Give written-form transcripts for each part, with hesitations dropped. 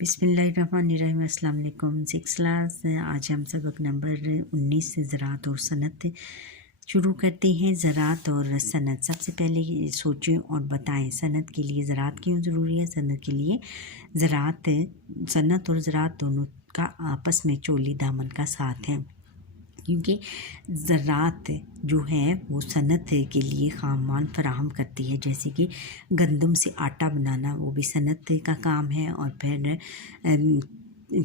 بسم اللہ الرحمن الرحیم۔ السلام علیکم۔ 6 کلاس، آج ہم سبق نمبر 19 سے زراعت اور صنعت شروع کرتے ہیں۔ زراعت اور صنعت، سب سے پہلے سوچیں اور بتائیں صنعت کے لیے زراعت کیوں ضروری ہے۔ صنعت کے لیے صنعت اور زراعت دونوں کا آپس میں چولی دامن کا ساتھ ہے، کیونکہ زراعت جو ہے وہ صنعت کے لیے خام مال فراہم کرتی ہے، جیسے کہ گندم سے آٹا بنانا وہ بھی صنعت کا کام ہے، اور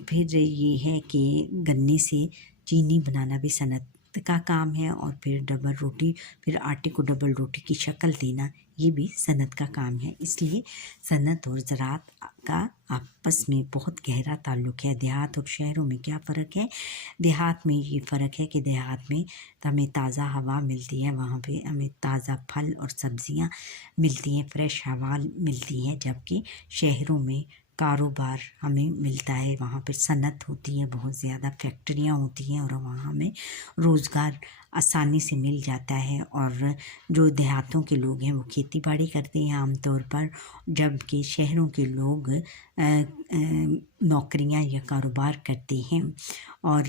پھر یہ ہے کہ گنے سے چینی بنانا بھی صنعت کا کام ہے، اور پھر آٹے کو ڈبل روٹی کی شکل دینا یہ بھی صنعت کا کام ہے۔ اس لیے صنعت اور زراعت کا آپس میں بہت گہرا تعلق ہے۔ دیہات اور شہروں میں کیا فرق ہے؟ دیہات میں یہ فرق ہے کہ دیہات میں ہمیں تازہ ہوا ملتی ہے، وہاں پہ ہمیں تازہ پھل اور سبزیاں ملتی ہیں، فریش ہوا ملتی ہے، جبکہ شہروں میں کاروبار ہمیں ملتا ہے، وہاں پہ صنعت ہوتی ہے، بہت زیادہ فیکٹریاں ہوتی ہیں، اور وہاں ہمیں روزگار آسانی سے مل جاتا ہے۔ اور جو دیہاتوں کے لوگ ہیں وہ کھیتی باڑی کرتے ہیں عام طور پر، جبکہ شہروں کے لوگ نوکریاں یا کاروبار کرتے ہیں، اور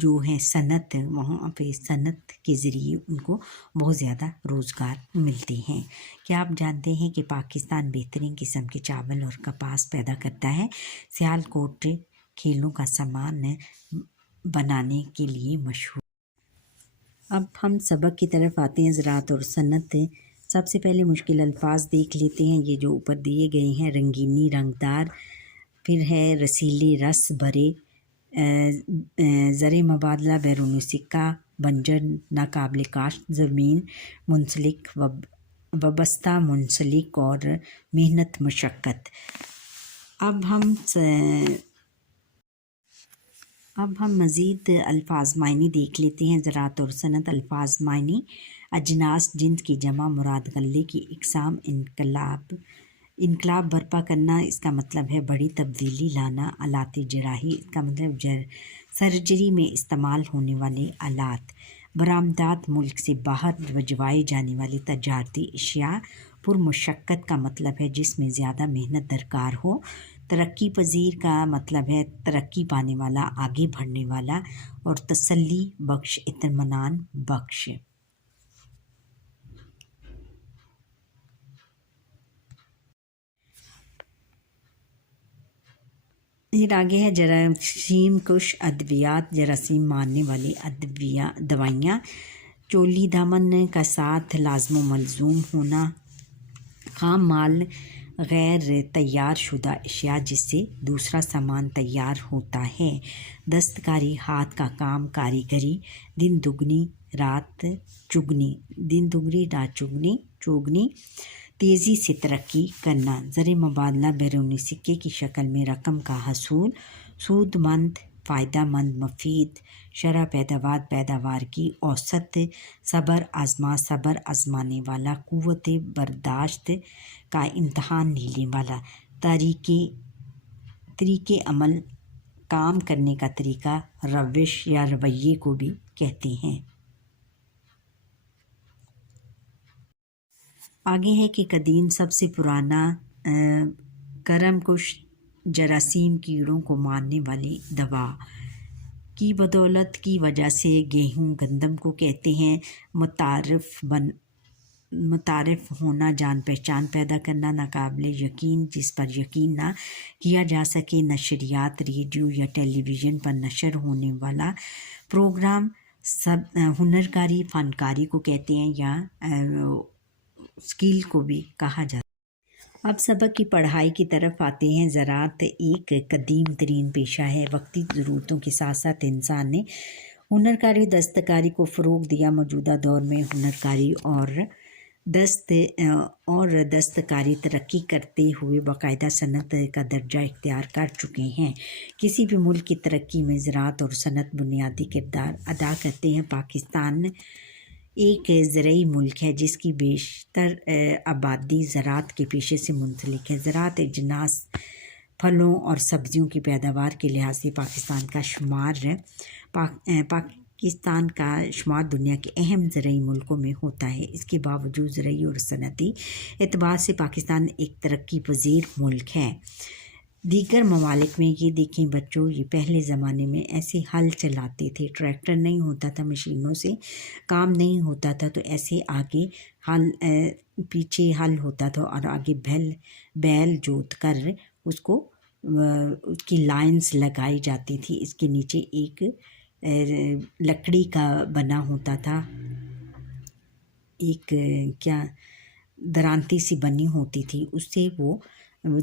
جو ہے صنعت، وہاں پہ صنعت کے ذریعے ان کو بہت زیادہ روزگار ملتے ہیں۔ کیا آپ جانتے ہیں کہ پاکستان بہترین قسم کے چاول اور کپاس پیدا کرتا ہے؟ سیالکوٹ کھیلوں کا سامان بنانے کے لیے مشہور۔ اب ہم سبق کی طرف آتے ہیں، زراعت اور صنعت۔ سب سے پہلے مشکل الفاظ دیکھ لیتے ہیں، یہ جو اوپر دیے گئے ہیں، رنگینی، رنگدار، پھر ہے رسیلی، رس بھرے، زر مبادلہ، بیرونی سکہ، بنجر، ناقابل کاشت زمین، منسلک، وابستہ، منسلک، اور محنت، مشقت۔ اب ہم مزید الفاظ معنی دیکھ لیتے ہیں۔ زراعت اور صنعت الفاظ معنی: اجناس، جنس کی جمع، مراد غلے کی اقسام، انقلاب برپا کرنا، اس کا مطلب ہے بڑی تبدیلی لانا، آلات جراحی، اس کا مطلب سرجری میں استعمال ہونے والے آلات، برآمدات، ملک سے باہر بھجوائے جانے والی تجارتی اشیاء، پرمشقت کا مطلب ہے جس میں زیادہ محنت درکار ہو، ترقی پذیر کا مطلب ہے ترقی پانے والا، آگے بڑھنے والا، اور تسلی بخش، اطمینان بخش۔ پھر آگے ہے جراثیم کش ادویات، جراثیم مارنے والی دوائیاں، چولی دامن کا ساتھ، لازم و ملزوم ہونا، خام مال، غیر تیار شدہ اشیاء جس سے دوسرا سامان تیار ہوتا ہے، دستکاری، ہاتھ کا کام، کاریگری، دن دگنی رات چوگنی، تیزی سے ترقی کرنا، زر مبادلہ، بیرونی سکے کی شکل میں رقم کا حصول، سود مند، فائدہ مند، مفید، شرح پیداوار کی اوسط، صبر آزما، صبر آزمانے والا، قوت برداشت کا امتحان لینے والا، طریقے عمل، کام کرنے کا طریقہ، روش یا رویے کو بھی کہتے ہیں۔ آگے ہے کہ قدیم سب سے پرانا کرم کش جراثیم کیڑوں کو مارنے والی دوا کی بدولت کی وجہ سے گیہوں گندم کو کہتے ہیں متعارف ہونا، جان پہچان پیدا کرنا، ناقابل یقین، جس پر یقین نہ کیا جا سکے، نشریات، ریڈیو یا ٹیلی ویژن پر نشر ہونے والا پروگرام، ہنرکاری، فنکاری کو کہتے ہیں، یا اسکل کو بھی کہا جاتا ہے۔ اب سبق کی پڑھائی کی طرف آتے ہیں۔ زراعت ایک قدیم ترین پیشہ ہے۔ وقتی ضرورتوں کے ساتھ ساتھ انسان نے ہنرکاری و دستکاری کو فروغ دیا۔ موجودہ دور میں ہنرکاری اور دستکاری ترقی کرتے ہوئے باقاعدہ صنعت کا درجہ اختیار کر چکے ہیں۔ کسی بھی ملک کی ترقی میں زراعت اور صنعت بنیادی کردار ادا کرتے ہیں۔ پاکستان ایک زرعی ملک ہے جس کی بیشتر آبادی زراعت کے پیشے سے منسلک ہے۔ زراعت اجناس، پھلوں اور سبزیوں کی پیداوار کے لحاظ سے پاکستان کا شمار دنیا کے اہم زرعی ملکوں میں ہوتا ہے۔ اس کے باوجود زرعی اور صنعتی اعتبار سے پاکستان ایک ترقی پذیر ملک ہے۔ دیگر ممالک میں یہ دیکھیں بچوں، یہ پہلے زمانے میں ایسے ہل چلاتے تھے، ٹریکٹر نہیں ہوتا تھا، مشینوں سے کام نہیں ہوتا تھا، تو ایسے آگے ہل پیچھے ہل ہوتا تھا اور آگے بیل جوت کر اس کو اس کی لائنز لگائی جاتی تھی، اس کے نیچے ایک لکڑی کا بنا ہوتا تھا، ایک کیا درانتی سی بنی ہوتی تھی، اس سے وہ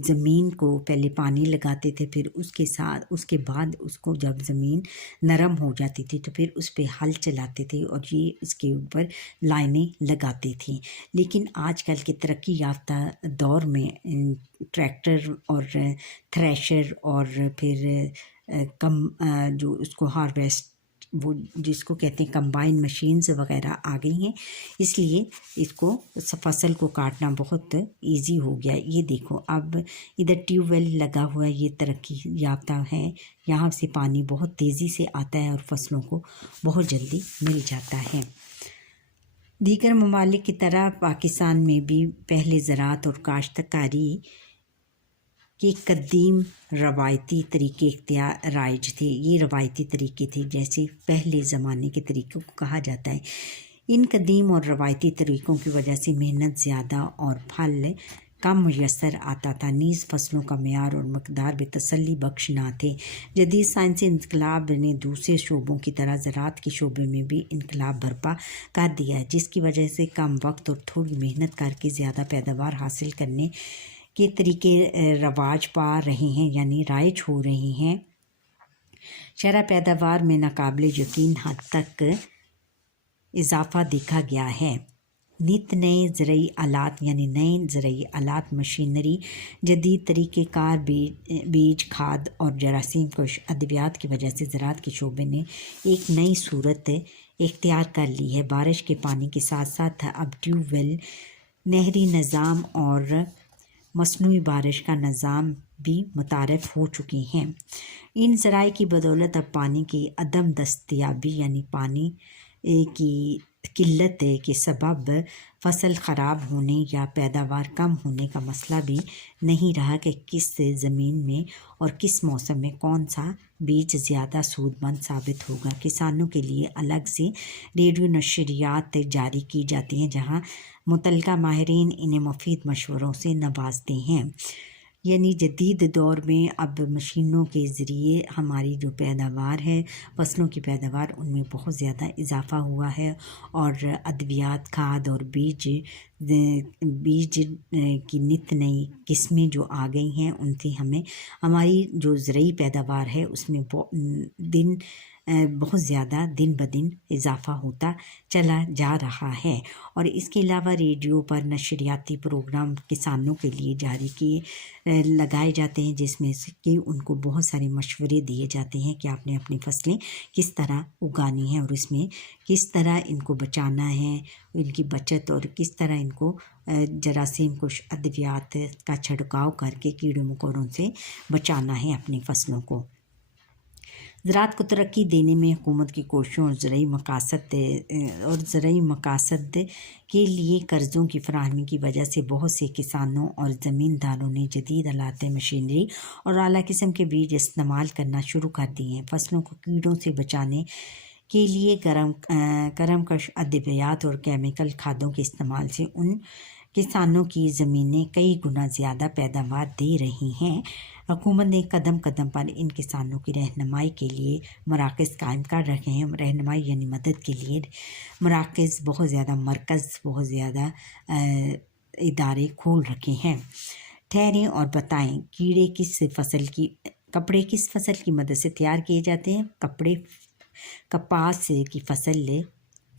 زمین کو پہلے پانی لگاتے تھے، پھر اس کے بعد اس کو جب زمین نرم ہو جاتی تھی تو پھر اس پہ ہل چلاتے تھے اور یہ اس کے اوپر لائنیں لگاتی تھیں۔ لیکن آج کل کے ترقی یافتہ دور میں ٹریکٹر اور تھریشر اور پھر جو اس کو ہارویسٹ، وہ جس کو کہتے ہیں کمبائن مشینز وغیرہ آ گئی ہیں، اس لیے اس کو فصل کو کاٹنا بہت ایزی ہو گیا۔ یہ دیکھو اب ادھر ٹیوب ویل لگا ہوا ہے، یہ ترقی یافتہ ہے، یہاں سے پانی بہت تیزی سے آتا ہے اور فصلوں کو بہت جلدی مل جاتا ہے۔ دیگر ممالک کی طرح پاکستان میں بھی پہلے زراعت اور کاشتکاری کے قدیم روایتی طریقے رائج تھے۔ یہ روایتی طریقے تھے، جیسے پہلے زمانے کے طریقوں کو کہا جاتا ہے۔ ان قدیم اور روایتی طریقوں کی وجہ سے محنت زیادہ اور پھل کم میسر آتا تھا، نیز فصلوں کا معیار اور مقدار بھی تسلی بخش نہ تھے۔ جدید سائنسی انقلاب نے دوسرے شعبوں کی طرح زراعت کے شعبے میں بھی انقلاب برپا کر دیا ہے، جس کی وجہ سے کم وقت اور تھوڑی محنت کر کے زیادہ پیداوار حاصل کرنے کے طریقے رواج پا رہے ہیں، یعنی رائج ہو رہے ہیں۔ شرح پیداوار میں ناقابل یقین حد تک اضافہ دیکھا گیا ہے۔ نت نئے زرعی آلات یعنی نئے زرعی آلات، مشینری، جدید طریقہ کار، بیج، کھاد اور جراثیم کش ادویات کی وجہ سے زراعت کے شعبے نے ایک نئی صورت اختیار کر لی ہے۔ بارش کے پانی کے ساتھ ساتھ اب ٹیوب ویل، نہری نظام اور مصنوعی بارش کا نظام بھی متعارف ہو چکے ہیں۔ ان ذرائع کی بدولت اب پانی کی عدم دستیابی یعنی پانی کی قلت کے سبب فصل خراب ہونے یا پیداوار کم ہونے کا مسئلہ بھی نہیں رہا کہ کس زمین میں اور کس موسم میں کون سا بیج زیادہ سود مند ثابت ہوگا۔ کسانوں کے لیے الگ سے ریڈیو نشریات جاری کی جاتی ہیں، جہاں متعلقہ ماہرین انہیں مفید مشوروں سے نوازتے ہیں۔ یعنی جدید دور میں اب مشینوں کے ذریعے ہماری جو پیداوار ہے، فصلوں کی پیداوار، ان میں بہت زیادہ اضافہ ہوا ہے، اور ادویات، کھاد اور بیج کی نت نئی قسمیں جو آ گئی ہیں، ان سے ہمیں ہماری جو زرعی پیداوار ہے اس میں بہت زیادہ دن بدن اضافہ ہوتا چلا جا رہا ہے۔ اور اس کے علاوہ ریڈیو پر نشریاتی پروگرام کسانوں کے لیے لگائے جاتے ہیں، جس میں کہ ان کو بہت سارے مشورے دیے جاتے ہیں کہ آپ نے اپنی فصلیں کس طرح اگانی ہیں اور اس میں کس طرح ان کو بچانا ہے، ان کی بچت، اور کس طرح ان کو جراثیم کش ادویات کا چھڑکاؤ کر کے کیڑے مکوڑوں سے بچانا ہے اپنی فصلوں کو۔ زراعت کو ترقی دینے میں حکومت کی کوششوں اور زرعی مقاصد کے لیے قرضوں کی فراہمی کی وجہ سے بہت سے کسانوں اور زمینداروں نے جدید آلات، مشینری اور اعلیٰ قسم کے بیج استعمال کرنا شروع کر دیے ہیں۔ فصلوں کو کیڑوں سے بچانے کے لیے کرم کش ادویات اور کیمیکل کھادوں کے استعمال سے ان کسانوں کی زمینیں کئی گنا زیادہ پیداوار دے رہی ہیں۔ حکومت نے قدم قدم پر ان کسانوں کی رہنمائی کے لیے مراکز قائم کر رکھے ہیں۔ رہنمائی یعنی مدد کے لیے مرکز بہت زیادہ ادارے کھول رکھے ہیں۔ ٹھہریں اور بتائیں، کپڑے کس فصل کی مدد سے تیار کیے جاتے ہیں؟ کپڑے کپاس کی فصل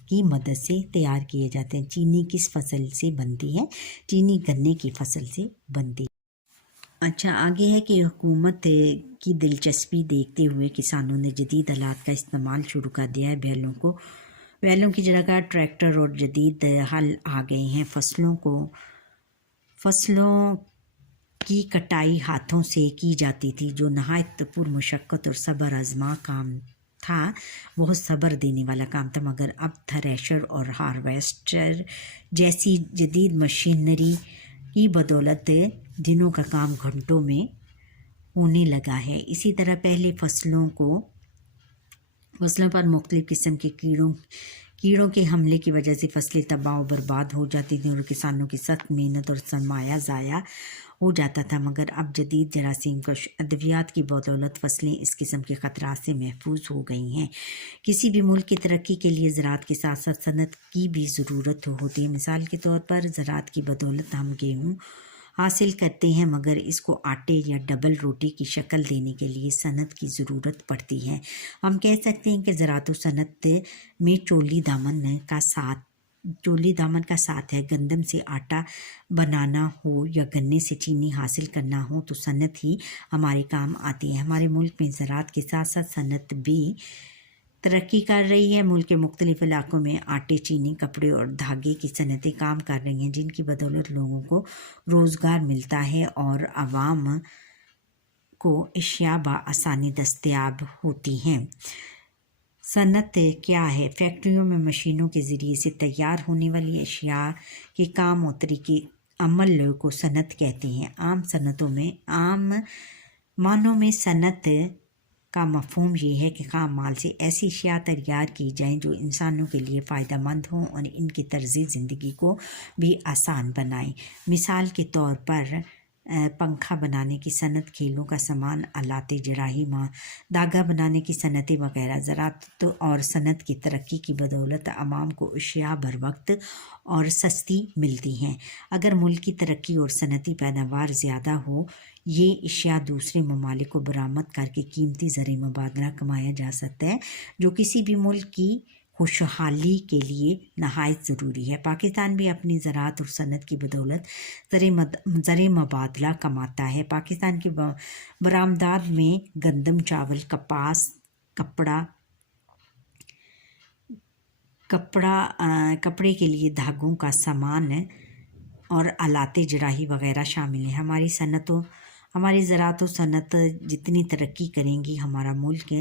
کی مدد سے تیار کیے جاتے ہیں۔ چینی کس فصل سے بنتی ہے؟ چینی گنے کی فصل سے بنتی ہے۔ اچھا، آگے ہے کہ حکومت کی دلچسپی دیکھتے ہوئے کسانوں نے جدید آلات کا استعمال شروع کر دیا ہے۔ بیلوں کی جگہ ٹریکٹر اور جدید ہل آ گئے ہیں۔ فصلوں کی کٹائی ہاتھوں سے کی جاتی تھی، جو نہایت پرمشقت اور صبر آزما کام تھا، بہت صبر دینے والا کام تھا، مگر اب تھریشر اور ہارویسٹر جیسی جدید مشینری کی بدولت دنوں کا کام گھنٹوں میں ہونے لگا ہے۔ اسی طرح پہلے فصلوں پر مختلف قسم کے کیڑوں کے حملے کی وجہ سے فصلیں تباہ و برباد ہو جاتی تھیں اور کسانوں کی سخت محنت اور سرمایہ ضائع ہو جاتا تھا، مگر اب جدید جراثیم کش ادویات کی بدولت فصلیں اس قسم کے خطرات سے محفوظ ہو گئی ہیں۔ کسی بھی ملک کی ترقی کے لیے زراعت کے ساتھ ساتھ صنعت کی بھی ضرورت ہوتی ہے۔ مثال کے طور پر زراعت کی بدولت ہم گیہوں حاصل کرتے ہیں، مگر اس کو آٹے یا ڈبل روٹی کی شکل دینے کے لیے صنعت کی ضرورت پڑتی ہے۔ ہم کہہ سکتے ہیں کہ زراعت و صنعت میں چولی دامن کا ساتھ ہے۔ گندم سے آٹا بنانا ہو یا گنے سے چینی حاصل کرنا ہو تو صنعت ہی ہمارے کام آتی ہے۔ ہمارے ملک میں زراعت کے ساتھ ساتھ صنعت بھی ترقی کر رہی ہے۔ ملک کے مختلف علاقوں میں آٹے، چینی، کپڑے اور دھاگے کی صنعتیں کام کر رہی ہیں، جن کی بدولت لوگوں کو روزگار ملتا ہے اور عوام کو اشیاء بآسانی دستیاب ہوتی ہیں۔ صنعت کیا ہے؟ فیکٹریوں میں مشینوں کے ذریعے سے تیار ہونے والی اشیاء کے کام اور طریقے عمل کو صنعت کہتے ہیں۔ عام معنوں میں صنعت کا مفہوم یہ ہے کہ خام مال سے ایسی اشیاء تیار کی جائیں جو انسانوں کے لیے فائدہ مند ہوں اور ان کی طرز زندگی کو بھی آسان بنائیں۔ مثال کے طور پر پنکھا بنانے کی صنعت، کھیلوں کا سامان، آلات جراحی، داغا بنانے کی صنعتیں وغیرہ۔ زراعت اور صنعت کی ترقی کی بدولت عوام کو اشیاء بروقت اور سستی ملتی ہیں۔ اگر ملک کی ترقی اور صنعتی پیداوار زیادہ ہو، یہ اشیاء دوسرے ممالک کو برآمد کر کے قیمتی زرعی مبادلہ کمایا جا سکتا ہے، جو کسی بھی ملک کی خوشحالی کے لیے نہایت ضروری ہے۔ پاکستان بھی اپنی زراعت اور صنعت کی بدولت زرعی مبادلہ کماتا ہے۔ پاکستان کی برآمدات میں گندم، چاول، کپاس، کپڑے کے لیے دھاگوں کا سامان اور آلات جراحی وغیرہ شامل ہیں۔ ہماری زراعت و صنعت جتنی ترقی کریں گی، ہمارا ملک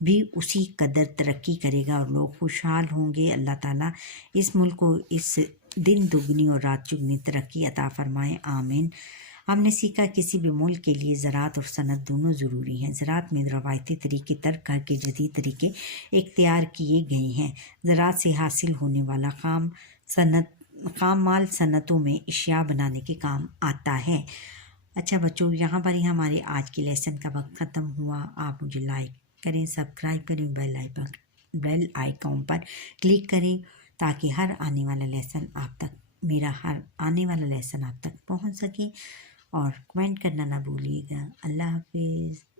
بھی اسی قدر ترقی کرے گا اور لوگ خوشحال ہوں گے۔ اللہ تعالیٰ اس ملک کو اس دن دگنی اور رات چگنی ترقی عطا فرمائے، آمین۔ ہم نے سیکھا کسی بھی ملک کے لیے زراعت اور صنعت دونوں ضروری ہیں۔ زراعت میں روایتی طریقے ترک کر کے جدید طریقے اختیار کیے گئے ہیں۔ زراعت سے حاصل ہونے والا خام مال صنعتوں میں اشیاء بنانے کے کام آتا ہے۔ اچھا بچوں، یہاں پر ہی ہمارے آج کے لیسن کا وقت ختم ہوا۔ آپ مجھے لائک کریں، سبسکرائب کریں، بیل آئیکن پر کلک کریں تاکہ ہر آنے والا لیسن آپ تک پہنچ سکے، اور کمنٹ کرنا نہ بھولیے گا۔ اللہ حافظ۔